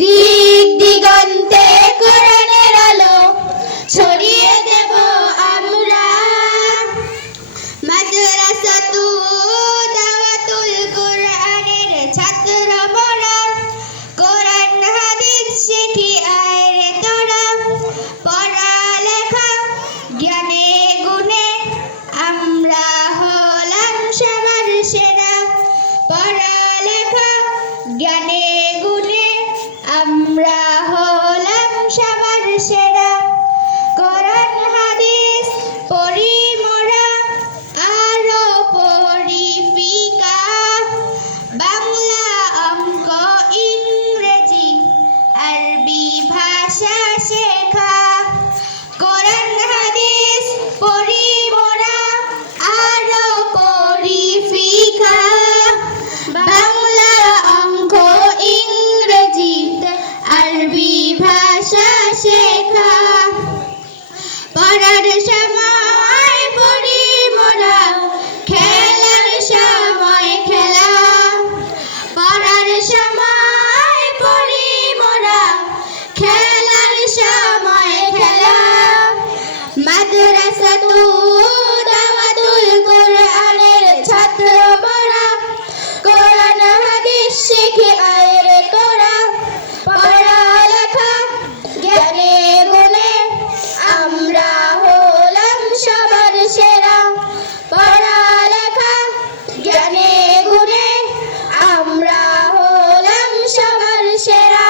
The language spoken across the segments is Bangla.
দিক দিগন্তে কোরআনের আলো ছড়িয়ে দেব আমরা। মাদ্রাসাতু দাওয়াতুল কোরআনের ছাত্র মোরা, কোরআন হাদিস শিখি আয় রে তোরা। পড়ালেখা জ্ঞানে গুণে আমরা হলাম সবার সেরা। পড়ালেখা জ্ঞানে গুণে আমরা হলাম সবার সেরা। কোরআন হাদিস পড়ি মোরা, আরো পড়ি ফিকা। বাংলা অঙ্ক ইংরেজি আরবি ভাষা শেখা। কোরআন হাদিস পড়ি মোরা, আরো পড়ি ফিকা। বাংলা অঙ্ক ইংরেজি আরবি ভাষা শেখা। পড়ার সময় পড়ি মোরা, খেলার সময় খেলা। পড়ার সময় পড়ি মোরা, খেলার সময় খেলা। মাদ্রাসাতু দাওয়াতুল কোরআনের ছাত্র মোরা, কোরআন হাদিস শিখি আয় রে তোরা। পড়ালেখা জ্ঞানে গুণে আমরা হলাম সবার সেরা। পড়ালেখা জ্ঞানে গুণে আমরা হলাম সবার সেরা।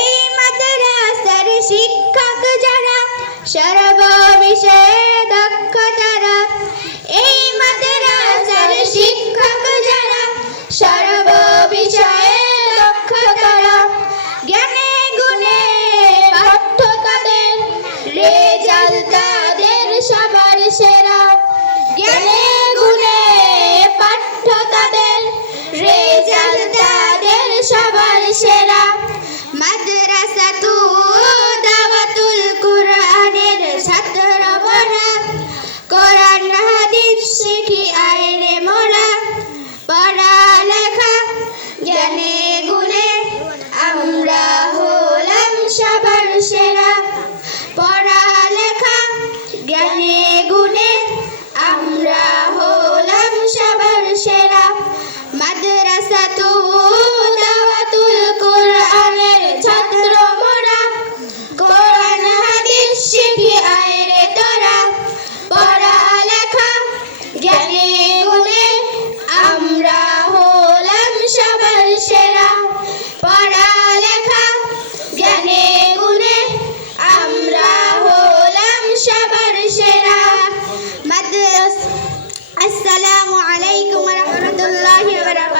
এই মাদ্রাসার শিক্ষক যারা সর্ব বিষয়ে দক্ষ তারা। এই মাদ্রাসার শিক্ষক যারা সর্ব বিষয়ে দক্ষ তারা। জ্ঞানে গুণে পাঠ্য তাদের, রেজাল্ট তাদের সবার সেরা। জ্ঞানে গুণে পাঠ্য তাদের, রেজাল্ট তাদের সবার সেরা। মাদ্রাসাতু দাওয়াতুল কোরআনের ছাত্র মোরা, কোরআন হাদিস শিখি আয় রে মোরা। পড়ালেখা জ্ঞানে গুণে আমরা হলাম সবার সেরা। পড়ালেখা জ্ঞানে গুণে আমরা হলাম সবার সেরা। মাদ্রাসাতু দাওয়াতুল কোরআনের ছাত্র মোরা, কোরআন হাদিস শিখি আয় রে তোরা। পড়ালেখা জ্ঞানে গুণে আমরা হলাম সবার সেরা। পড়ালেখা জ্ঞানে গুণে আমরা হলাম সবার সেরা। আসসালামু আলাইকুম ওয়া রাহমাতুল্লাহি ওয়া বারাকাতুহু।